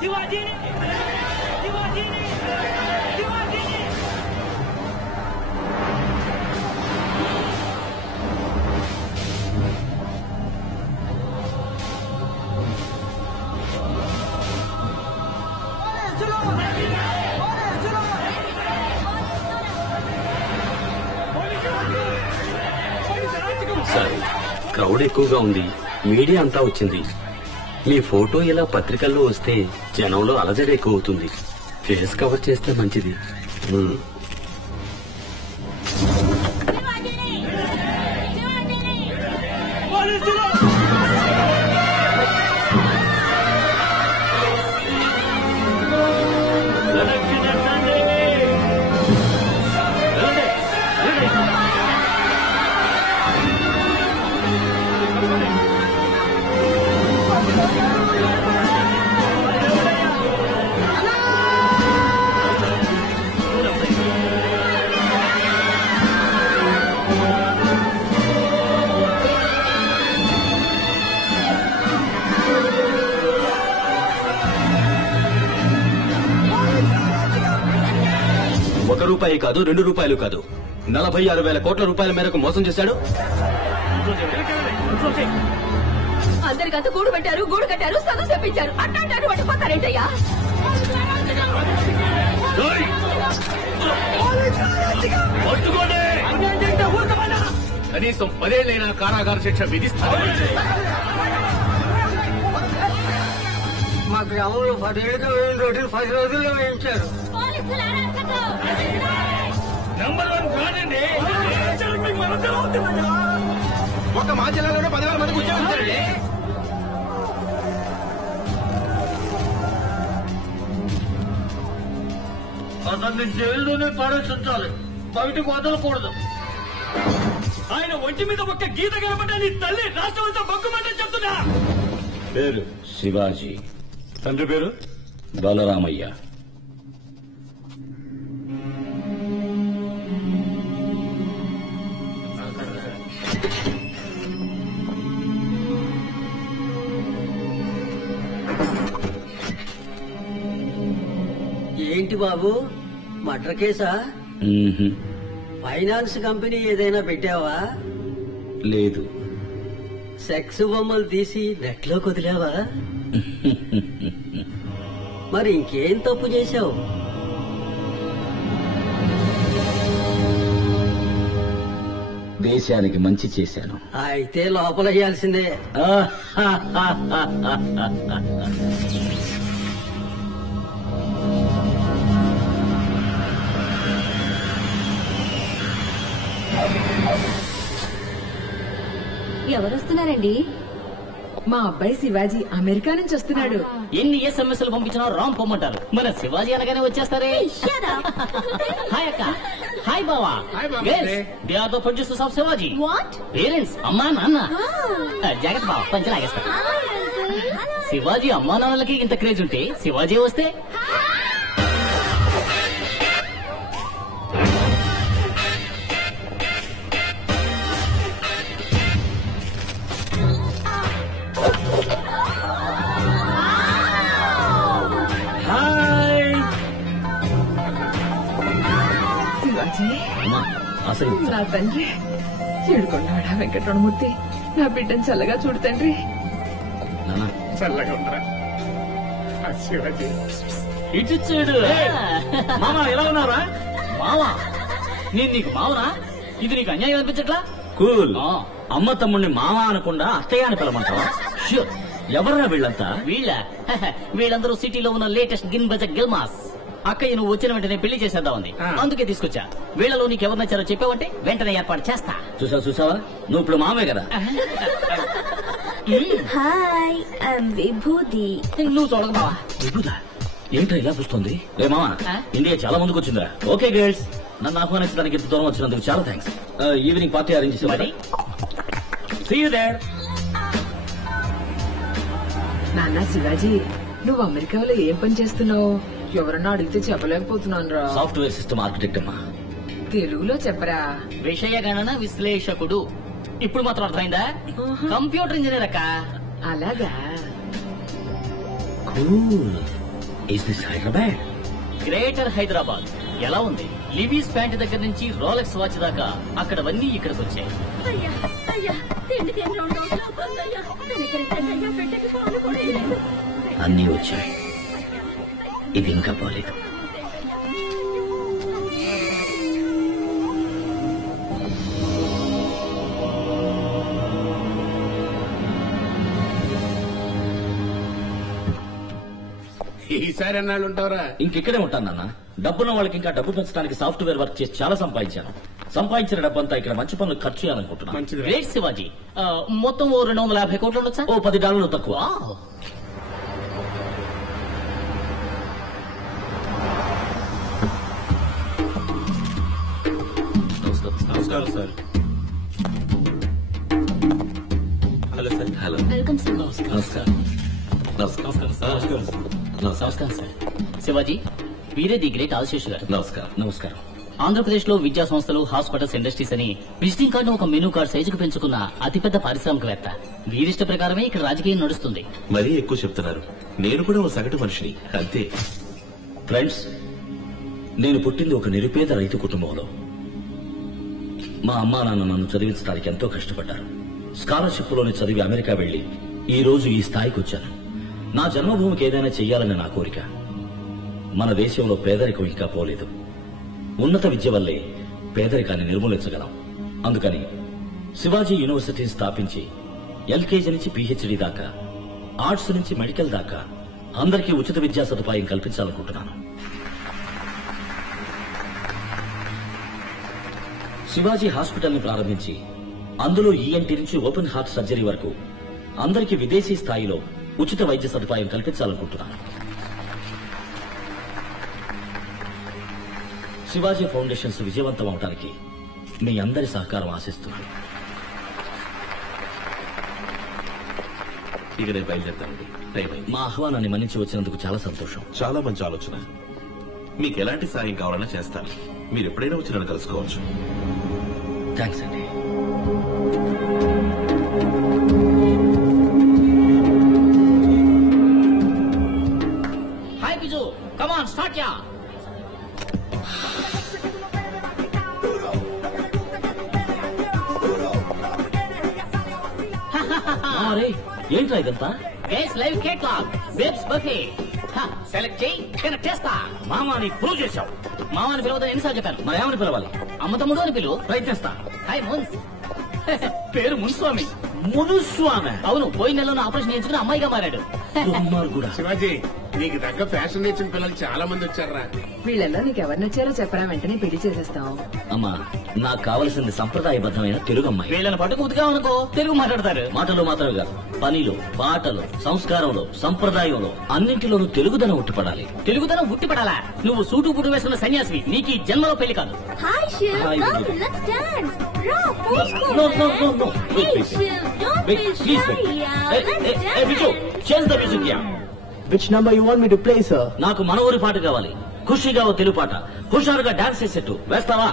Sir, crowd ఎక్కువగా ఉంది, media అంతా వచ్చింది. మీ ఫోటో ఇలా పత్రికల్లో వస్తే జనంలో అలజడి ఎక్కువ అవుతుంది. ఫేస్ కవర్ చేస్తే మంచిది. రూపాయి కాదు, 2 రూపాయలు కాదు, 46,000 కోట్ల రూపాయల మేరకు మోసం చేశాడు. అందరికంతా గూడు పెట్టారు, గూడు కట్టారు, చదువు చెప్పించారు. అట్టాంటారు పట్టిపోతారేంటయ్యా? కనీసం 10 ఏళ్లైనా కారాగార శిక్ష విధిస్తారు. మా గ్రామంలో 10 ఏళ్ళకి వేయిన రోడ్లు 10 రోజుల్లో వేయించారు. ఒక మా జిల్లాలోనే 10,000 మందికి ఉద్యోగం ఇచ్చారండి. అతన్ని జైల్లోనే పారేసించాలి, బయటకు వదలకూడదు. ఆయన ఒంటి మీద ఒక్క గీత కనబడ్డా నీ తల్లి రాష్ట్రం అంతా బొక్కుమంటే చెప్తున్నా. పేరు శివాజీ, తండ్రి పేరు బలరామయ్య. ఏంటి బాబు, మర్డర్ కేసా? ఫైనాన్స్ కంపెనీ ఏదైనా పెట్టావా? లేదు. సెక్స్ బొమ్మలు తీసి నెట్లో కుదిలావా? మరి ఇంకేం తప్పు చేశావు? దేశానికి మంచి చేశాను. అయితే లోపలయ్యాల్సిందే. ఎవరొస్తున్నారండి? మా అబ్బాయి శివాజీ అమెరికా నుంచి వస్తున్నాడు. ఎన్ని ఎస్ఎంఎస్లు పంపించినా రామ్ పొమ్మంటారు. మన శివాజీ అనగానే వచ్చేస్తారే. హాయ్ అక్క, హాయ్ బావా. They are the producers of Shivaji. Parents అమ్మా నాన్న. జాగ్రత్త బావ, పంచలాగేస్తా. శివాజీ అమ్మా నాన్నలకి ఇంత క్రేజ్ ఉంటే శివాజీ వస్తే అసలు నా తండ్రి ఏడుకొండాడా వెంకటరమణమూర్తి, నా బిడ్డను చల్లగా చూడు తండ్రి. చల్లగా ఉండరా శివాజీ. ఇటు చూడు మామా, ఎలా ఉన్నారా? మావా, నేను నీకు మావనా? ఇది నీకు అన్యాయం అనిపించట్లా? కూల్. అమ్మ తమ్ముడిని మావా అనకుండా అత్తయ్య అని పిలమంటావా? ఎవరా వీళ్ళంతా? వీళ్ళందరూ సిటీలో ఉన్న లేటెస్ట్ గిన్ బజ గిల్మాస్. అక్కయ్య నువ్వు వచ్చిన వెంటనే పెళ్లి చేసేద్దామంది, అందుకే తీసుకొచ్చా. వీళ్ళలో నీకు ఎవరు నచ్చారో చెప్పావంటే వెంటనే ఏర్పాటు చేస్తా. చూసావా, నువ్వు ఇప్పుడు మామే కదా. హాయ్, ఐఎమ్ విభూతి. నువ్వు చూడక బావా. విభూదా ఏంటో ఇలా చూస్తుంది? రే మామా, ఇండియా చాలా ముందుకు వచ్చిందిరా. ఓకే గర్ల్స్, నన్ను ఆహ్వానించడానికి ఇంత దూరం వచ్చినందుకు చాలా థ్యాంక్స్. ఈవినింగ్ పార్టీ అరేంజ్ చేసి సీ యు దేర్. నాన్న శివాజీ, నువ్వు అమెరికాలో ఏం పని చేస్తున్నావు? ఎవరన్నా అడిగితే చెప్పలేకపోతున్నాను రా. సాఫ్ట్వేర్ సిస్టమ్ ఆర్కిటెక్ట్ అమ్మా. తెలుగులో చెప్పరా. విషయ గణన విశ్లేషకుడు. ఇప్పుడు మాత్రం అర్థమైందా? కంప్యూటర్ ఇంజనీర్ అక్క. అలాగా. Is this Hyderabad? Greater Hyderabad. ఎలా ఉంది? లివీస్ ప్యాంట్ దగ్గర నుంచి రోలెక్స్ వాచ్ దాకా అక్కడవన్నీ ఇక్కడికి వచ్చాయి. అయ్యా అయ్యా తిండికి 2 రోజులు అవుతుందయ్యా. నేను ఇక్కడ పెట్టకి పాలు కూడా వేయలేదు. అన్నీ వచ్చాయి. ఇది ఇంకా పోలేదు. ఈసారి ఎన్నాళ్ళు ఉంటావురా? ఇంకెక్కడే ఉంటాను నాన్న. డబ్బున్న వాళ్ళకి ఇంకా డబ్బు పెంచడానికి సాఫ్ట్వేర్ వర్క్ చేసి చాలా సంపాదించాను. సంపాదించిన డబ్బంతా ఇక్కడ మంచి పనులు ఖర్చు చేయాలనుకుంటున్నాను. మంచిది. గ్రేట్ శివాజీ. మొత్తం ఓ 250 కోట్లు ఉండొచ్చా? ఓ $10 తక్కువ. నమస్కారం sir. Hello sir. Hello. Welcome sir. నమస్కారం. నమస్కారం సార్. నమస్కారం సార్. శివాజీ, వీరే ది గ్రేట్ ఆశేష్ గారు. నమస్కారం. నమస్కారం. ఆంధ్రప్రదేశ్ లో విద్యా సంస్థలు, హాస్పిటల్స్, ఇండస్ట్రీస్ అని విజిటింగ్ కార్డు ఒక మెనూ కార్డ్ సైజుకు పెంచుకున్న అతిపెద్ద పారిశ్రామికవేత్త. వీరిష్ట ప్రకారమే ఇక్కడ రాజకీయం నడుస్తుంది. మరీ ఎక్కువ చెప్తున్నారు. నేను కూడా ఓ సగటు మనిషిని అంతే. ఫ్రెండ్స్, నేను పుట్టింది ఒక నిరుపేద రైతు కుటుంబంలో. మా అమ్మా నాన్న నన్ను చదివించడానికి ఎంతో కష్టపడ్డారు. స్కాలర్షిప్ లోని చదివి అమెరికా వెళ్లి ఈ రోజు ఈ స్థాయికి వచ్చాను. నా జన్మభూమికి ఏదైనా చెయ్యాలని నా కోరిక. మన దేశంలో పేదరికం ఇంకా పోలేదు. ఉన్నత విద్య వల్లే పేదరికాన్ని నిర్మూలించగలం. అందుకని శివాజీ యూనివర్సిటీ స్థాపించి ఎల్కేజీ నుంచి పీహెచ్డీ దాకా, ఆర్ట్స్ నుంచి మెడికల్ దాకా అందరికీ ఉచిత విద్యా సదుపాయం కల్పించాలనుకుంటున్నాను. శివాజీ హాస్పిటల్ ని ప్రారంభించి అందులో ఈఎన్టీ నుంచి ఓపెన్ హార్ట్ సర్జరీ వరకు అందరికీ విదేశీ స్థాయిలో ఉచిత వైద్య సదుపాయం కల్పించాలనుకుంటున్నాను. శివాజీ ఫౌండేషన్స్ విజయవంతం అవడానికి మీ అందరి సహకారం ఆశిస్తుంది. ఇక నేను బయలుదేరుతానండి. టైం అయింది. మా ఆహ్వానాన్ని మన్నించి వచ్చినందుకు చాలా సంతోషం. చాలా మంచి ఆలోచన. మీకు ఎలాంటి సాయం కావాలన్నా చేస్తాను. మీరు ఎప్పుడైనా వచ్చి నన్ను కలుసుకోవచ్చు. థ్యాంక్స్ అండి. Hi Biju, come on start యా. ఏంట్రా ఇదంతా? Guys live catalogue, babes buffet. Select చేయి, కనెక్ట్ చేస్తా. మామాని ప్రూవ్ చేశావు. మామని పిలవదని ఎన్నిసార్లు చెప్పాను? మరి ఏమని పిలవాలి? అమ్మ తమ్ముడు అని పిలువు. ప్రయత్నిస్తా. హాయ్ మున్స్. పేరు మున్స్వామి. మునుస్వామి. అవును, పోయిన నెలలో ఆపరేషన్ చేయించుకుని అమ్మాయిగా మారాడు. కూడా శివాజీ, నీకు తగ్గ ఫ్యాషన్ నేర్చిన పిల్లలు చాలా మంది వచ్చారా? వీళ్ళల్లో నీకు ఎవరు నచ్చారో చెప్పరా, వెంటనే పెళ్లి చేసేస్తాం. అమ్మా, నాకు కావలసింది సంప్రదాయబద్ధమైన తెలుగు అమ్మాయి. వీళ్ళని పట్టుకు ఉతికామనుకో తెలుగు మాట్లాడతారు. మాటలు మాత్రమే కాదు, పనిలో, పాటలు, సంస్కారంలో, సంప్రదాయంలో అన్నింటిలోనూ తెలుగుదనం ఉట్టిపడాలి. తెలుగుతనం ఉట్టిపడాలా? నువ్వు సూటు పుట్టు వేసుకున్న సన్యాసివి. నీకు ఈ జన్మలో పెళ్లి కాదు. Hi, Shiv. Hi, Come, Shiv. let's dance. Run, let's go. No. Wait, Hey, wait. Shiv, don't Wait, be please shy, wait. yeah. Hey, Let's hey, Viju, dance. change the music, yeah. Which number you want me to play, sir? నాకు మన ఊరి పాట కావాలి. ఖుషీగా ఓ తెలుగు పాట. హుషారుగా dance చేసేట్టు వేస్తావా?